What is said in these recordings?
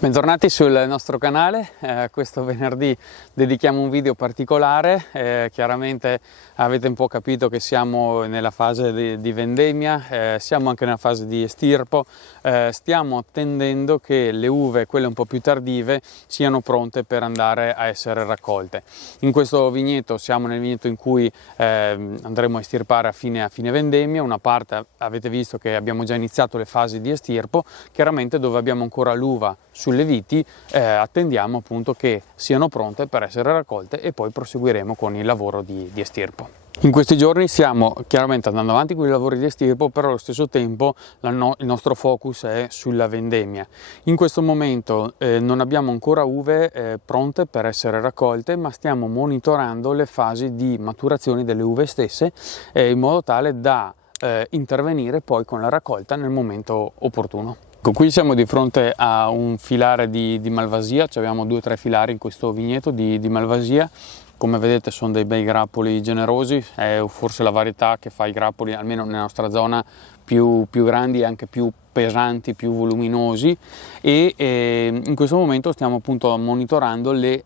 Bentornati sul nostro canale. Questo venerdì dedichiamo un video particolare. Chiaramente avete un po' capito che siamo nella fase di vendemmia, siamo anche nella fase di estirpo. Stiamo attendendo che le uve, quelle un po' più tardive, siano pronte per andare a essere raccolte. In questo vigneto siamo nel vigneto in cui andremo a estirpare a fine vendemmia. Una parte avete visto che abbiamo già iniziato le fasi di estirpo, chiaramente dove abbiamo ancora l'uva sulle viti attendiamo appunto che siano pronte per essere raccolte e poi proseguiremo con il lavoro di estirpo. In questi giorni stiamo chiaramente andando avanti con i lavori di estirpo, però allo stesso tempo il nostro focus è sulla vendemmia. In questo momento non abbiamo ancora uve pronte per essere raccolte, ma stiamo monitorando le fasi di maturazione delle uve stesse in modo tale da intervenire poi con la raccolta nel momento opportuno. Qui siamo di fronte a un filare di Malvasia, abbiamo 2 o 3 filari in questo vigneto di Malvasia. Come vedete sono dei bei grappoli generosi, è forse la varietà che fa i grappoli, almeno nella nostra zona, più grandi e anche più pesanti, più voluminosi, e in questo momento stiamo appunto monitorando le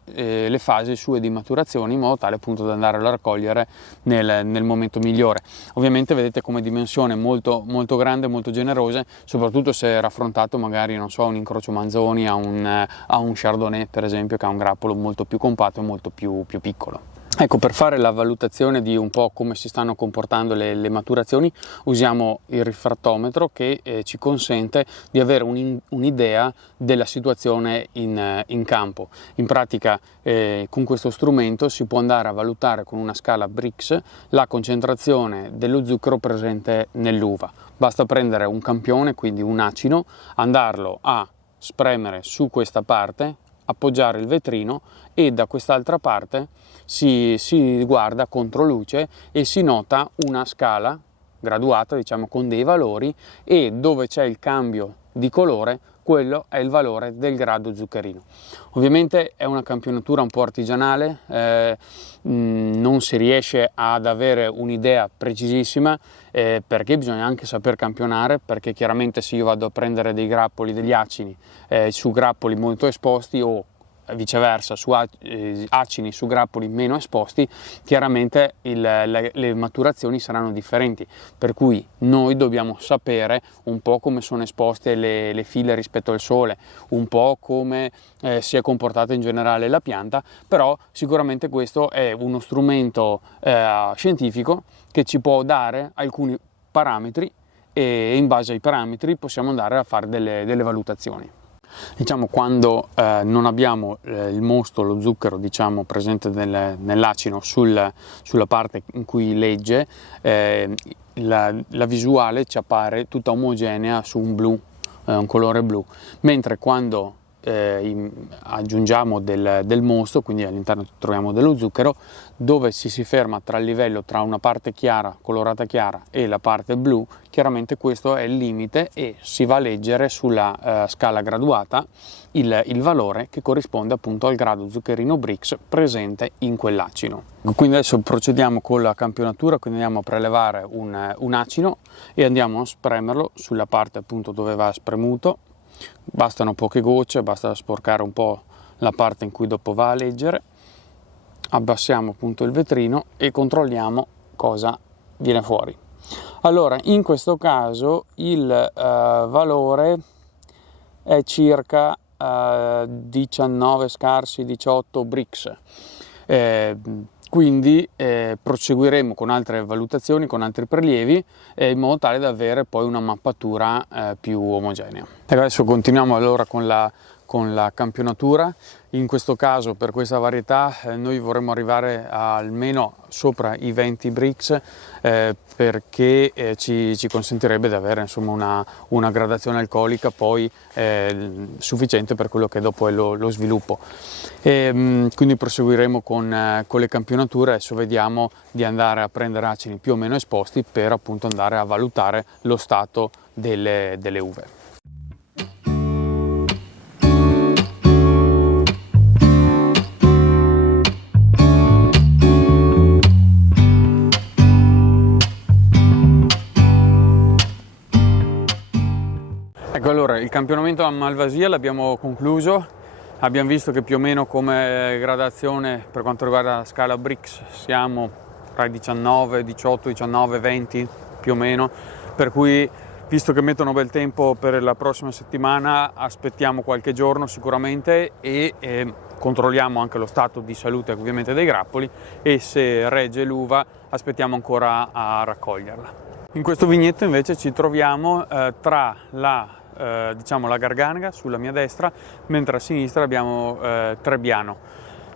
fasi sue di maturazione in modo tale appunto da andare a raccogliere nel momento migliore. Ovviamente vedete come dimensione molto grande, molto generose, soprattutto se raffrontato magari, non so, un incrocio Manzoni a un Chardonnay per esempio, che ha un grappolo molto più compatto e molto più piccolo. Ecco, per fare la valutazione di un po' come si stanno comportando le maturazioni usiamo il rifrattometro che ci consente di avere un'idea della situazione in campo. In pratica con questo strumento si può andare a valutare con una scala Brix la concentrazione dello zucchero presente nell'uva. Basta prendere un campione, quindi un acino, andarlo a spremere su questa parte, appoggiare il vetrino e da quest'altra parte si guarda contro luce e si nota una scala graduata, diciamo, con dei valori, e dove c'è il cambio di colore quello è il valore del grado zuccherino. Ovviamente è una campionatura un po' artigianale, non si riesce ad avere un'idea precisissima perché bisogna anche saper campionare, perché chiaramente se io vado a prendere dei grappoli, degli acini su grappoli molto esposti o viceversa su acini su grappoli meno esposti, chiaramente le maturazioni saranno differenti, per cui noi dobbiamo sapere un po' come sono esposte le file rispetto al sole, un po' come si è comportata in generale la pianta, però sicuramente questo è uno strumento scientifico che ci può dare alcuni parametri e in base ai parametri possiamo andare a fare delle valutazioni. Diciamo, quando non abbiamo il mosto, lo zucchero, diciamo, presente nell'acino sulla parte in cui legge, la visuale ci appare tutta omogenea su un blu, un colore blu, mentre quando aggiungiamo del mosto, quindi all'interno troviamo dello zucchero, dove si ferma tra il livello tra una parte chiara, colorata chiara, e la parte blu, chiaramente questo è il limite e si va a leggere sulla scala graduata il valore che corrisponde appunto al grado zuccherino Brix presente in quell'acino. Quindi adesso procediamo con la campionatura, quindi andiamo a prelevare un acino e andiamo a spremerlo sulla parte appunto dove va spremuto. Bastano poche gocce, basta sporcare un po' la parte in cui dopo va a leggere. Abbassiamo appunto il vetrino e controlliamo cosa viene fuori. Allora, in questo caso il valore è circa 19 scarsi 18 Brix. Quindi proseguiremo con altre valutazioni, con altri prelievi, in modo tale da avere poi una mappatura più omogenea. E adesso continuiamo allora con la campionatura. In questo caso, per questa varietà, noi vorremmo arrivare almeno sopra i 20 Brix perché ci consentirebbe di avere insomma una gradazione alcolica poi sufficiente per quello che dopo è lo sviluppo. Quindi proseguiremo con le campionature. Adesso vediamo di andare a prendere acini più o meno esposti per appunto andare a valutare lo stato delle uve. Ecco, allora Allora, il campionamento a Malvasia l'abbiamo concluso, abbiamo visto che più o meno come gradazione per quanto riguarda la scala Brix siamo tra i 19, 18, 19, 20 più o meno, per cui visto che mettono bel tempo per la prossima settimana aspettiamo qualche giorno sicuramente e controlliamo anche lo stato di salute ovviamente dei grappoli, e se regge l'uva aspettiamo ancora a raccoglierla. In questo vigneto invece ci troviamo tra diciamo la Garganega sulla mia destra, mentre a sinistra abbiamo Trebbiano.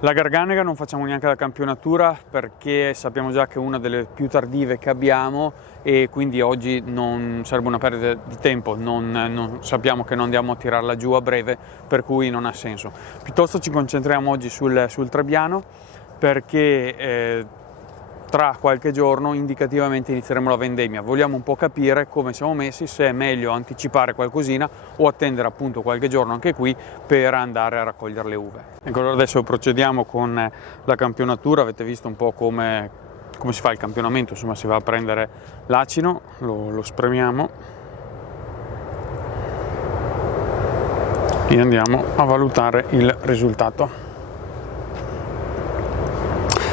La Garganega non facciamo neanche la campionatura perché sappiamo già che è una delle più tardive che abbiamo e quindi oggi non sarebbe una perdita di tempo, non sappiamo che non andiamo a tirarla giù a breve, per cui non ha senso. Piuttosto ci concentriamo oggi sul Trebbiano perché tra qualche giorno indicativamente inizieremo la vendemmia. Vogliamo un po' capire come siamo messi, se è meglio anticipare qualcosina o attendere appunto qualche giorno anche qui per andare a raccogliere le uve. Ecco, allora adesso procediamo con la campionatura. Avete visto un po' come si fa il campionamento, insomma si va a prendere l'acino, lo spremiamo e andiamo a valutare il risultato.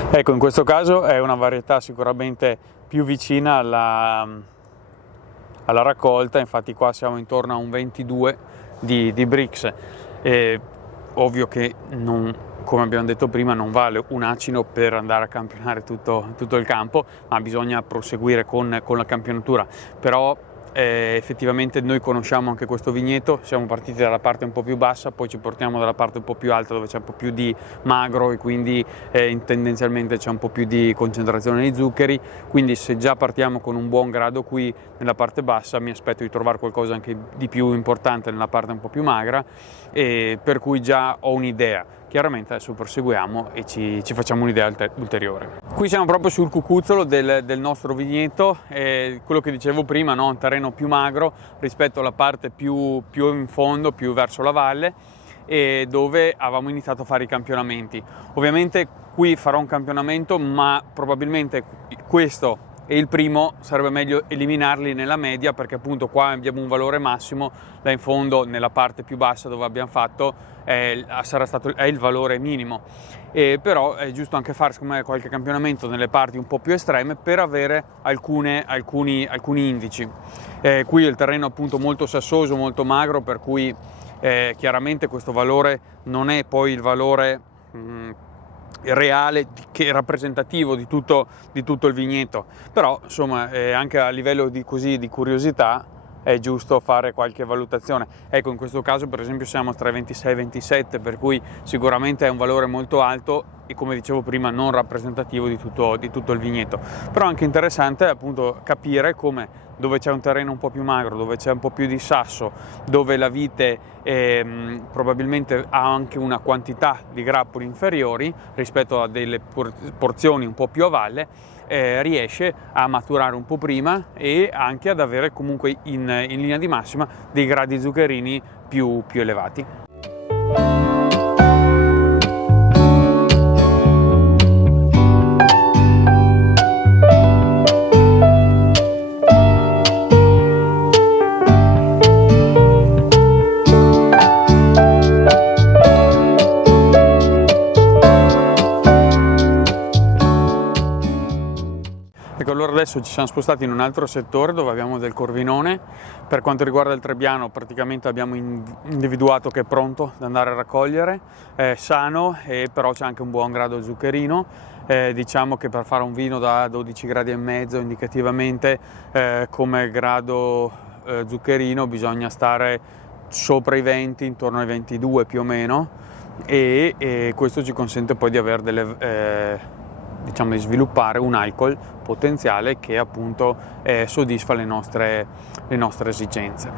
Ecco, in questo caso è una varietà sicuramente più vicina alla raccolta, infatti qua siamo intorno a un 22 di Brix. Ovvio che come abbiamo detto prima, non vale un acino per andare a campionare tutto il campo, ma bisogna proseguire con la campionatura. Però effettivamente noi conosciamo anche questo vigneto, siamo partiti dalla parte un po' più bassa, poi ci portiamo dalla parte un po' più alta dove c'è un po' più di magro e quindi tendenzialmente c'è un po' più di concentrazione di zuccheri, quindi se già partiamo con un buon grado qui nella parte bassa mi aspetto di trovare qualcosa anche di più importante nella parte un po' più magra, e per cui già ho un'idea. Chiaramente adesso proseguiamo e ci facciamo un'idea ulteriore. Qui siamo proprio sul cucuzzolo del nostro vigneto, quello che dicevo prima, no? Un terreno più magro rispetto alla parte più in fondo, più verso la valle, e dove avevamo iniziato a fare i campionamenti. Ovviamente qui farò un campionamento, ma probabilmente questo e il primo sarebbe meglio eliminarli nella media, perché appunto qua abbiamo un valore massimo, là in fondo nella parte più bassa dove abbiamo fatto è il valore minimo, però è giusto anche fare secondo me qualche campionamento nelle parti un po' più estreme per avere alcuni indici. Qui il terreno è appunto molto sassoso, molto magro, per cui chiaramente questo valore non è poi il valore reale che è rappresentativo di tutto il vigneto, però insomma anche a livello di curiosità è giusto fare qualche valutazione. Ecco, in questo caso per esempio siamo tra i 26 e i 27, per cui sicuramente è un valore molto alto e, come dicevo prima, non rappresentativo di tutto il vigneto. Però anche interessante appunto capire come dove c'è un terreno un po' più magro, dove c'è un po' più di sasso, dove la vite probabilmente ha anche una quantità di grappoli inferiori rispetto a delle porzioni un po' più a valle, riesce a maturare un po' prima e anche ad avere comunque in linea di massima dei gradi zuccherini più elevati. Adesso ci siamo spostati in un altro settore dove abbiamo del Corvinone. Per quanto riguarda il Trebbiano praticamente abbiamo individuato che è pronto da andare a raccogliere, è sano e però c'è anche un buon grado zuccherino. Diciamo che per fare un vino da 12 gradi e mezzo indicativamente come grado zuccherino bisogna stare sopra i 20, intorno ai 22 più o meno, e questo ci consente poi di avere di sviluppare un alcol potenziale che appunto soddisfa le nostre esigenze.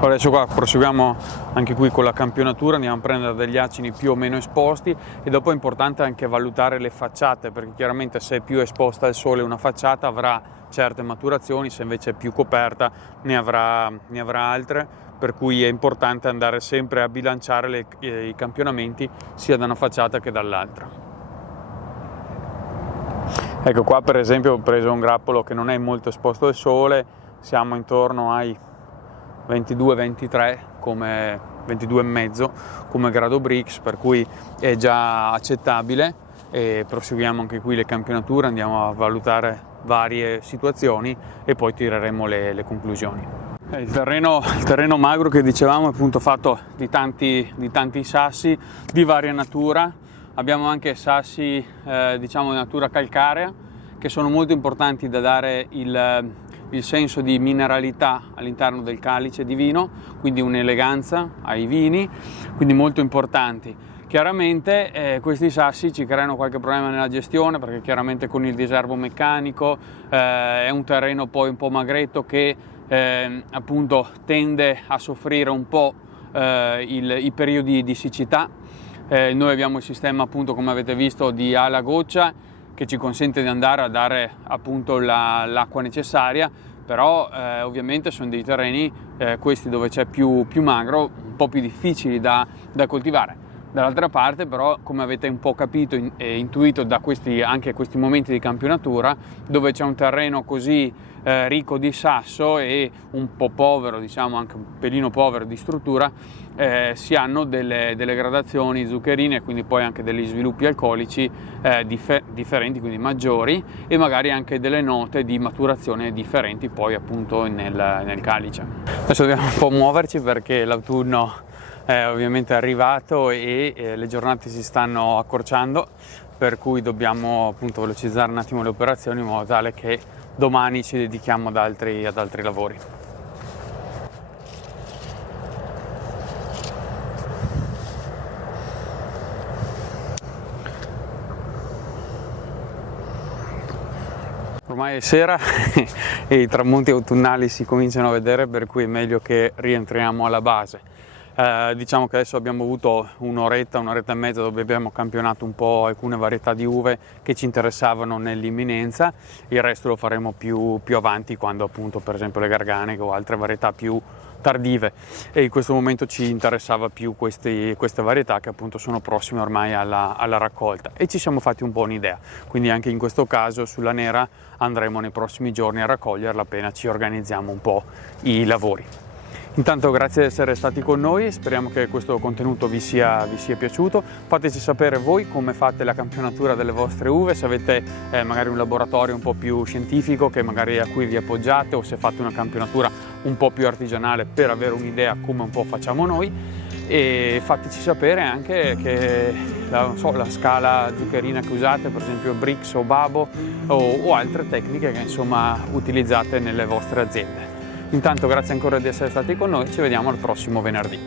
Adesso qua proseguiamo anche qui con la campionatura, andiamo a prendere degli acini più o meno esposti, e dopo è importante anche valutare le facciate, perché chiaramente se è più esposta al sole una facciata avrà certe maturazioni, se invece è più coperta ne avrà altre, per cui è importante andare sempre a bilanciare i campionamenti sia da una facciata che dall'altra. Ecco qua per esempio ho preso un grappolo che non è molto esposto al sole, siamo intorno ai 22-23 come 22,5 come grado Brix, per cui è già accettabile, e proseguiamo anche qui le campionature, andiamo a valutare varie situazioni e poi tireremo le conclusioni. Il terreno magro che dicevamo è appunto fatto di tanti sassi di varia natura. Abbiamo anche sassi diciamo di natura calcarea, che sono molto importanti da dare il senso di mineralità all'interno del calice di vino, quindi un'eleganza ai vini, quindi molto importanti. Chiaramente questi sassi ci creano qualche problema nella gestione, perché chiaramente con il diserbo meccanico è un terreno poi un po' magretto che appunto tende a soffrire un po' i periodi di siccità. Noi abbiamo il sistema, appunto, come avete visto, di ala goccia, che ci consente di andare a dare appunto l'acqua necessaria, però ovviamente sono dei terreni questi dove c'è più magro, un po' più difficili da coltivare. Dall'altra parte però, come avete un po' capito e intuito da anche questi momenti di campionatura, dove c'è un terreno così ricco di sasso e un po' povero, diciamo anche un pelino povero di struttura, si hanno delle gradazioni zuccherine, quindi poi anche degli sviluppi alcolici differenti, quindi maggiori, e magari anche delle note di maturazione differenti poi appunto nel calice. Adesso dobbiamo un po' muoverci perché l'autunno ovviamente è arrivato e le giornate si stanno accorciando, per cui dobbiamo appunto velocizzare un attimo le operazioni in modo tale che domani ci dedichiamo ad altri lavori. Ormai è sera e i tramonti autunnali si cominciano a vedere, per cui è meglio che rientriamo alla base. Diciamo che adesso abbiamo avuto un'oretta e mezza dove abbiamo campionato un po' alcune varietà di uve che ci interessavano nell'imminenza. Il resto lo faremo più avanti, quando appunto per esempio le garganiche o altre varietà più tardive, e in questo momento ci interessava più queste varietà che appunto sono prossime ormai alla raccolta, e ci siamo fatti un po' un'idea, quindi anche in questo caso sulla nera andremo nei prossimi giorni a raccoglierla appena ci organizziamo un po' i lavori. Intanto grazie di essere stati con noi, speriamo che questo contenuto vi sia piaciuto. Fateci sapere voi come fate la campionatura delle vostre uve, se avete magari un laboratorio un po' più scientifico a cui vi appoggiate, o se fate una campionatura un po' più artigianale per avere un'idea come un po' facciamo noi. E fateci sapere anche che la scala zuccherina che usate, per esempio Brix o Babo, o altre tecniche che insomma utilizzate nelle vostre aziende. Intanto grazie ancora di essere stati con noi, ci vediamo al prossimo venerdì.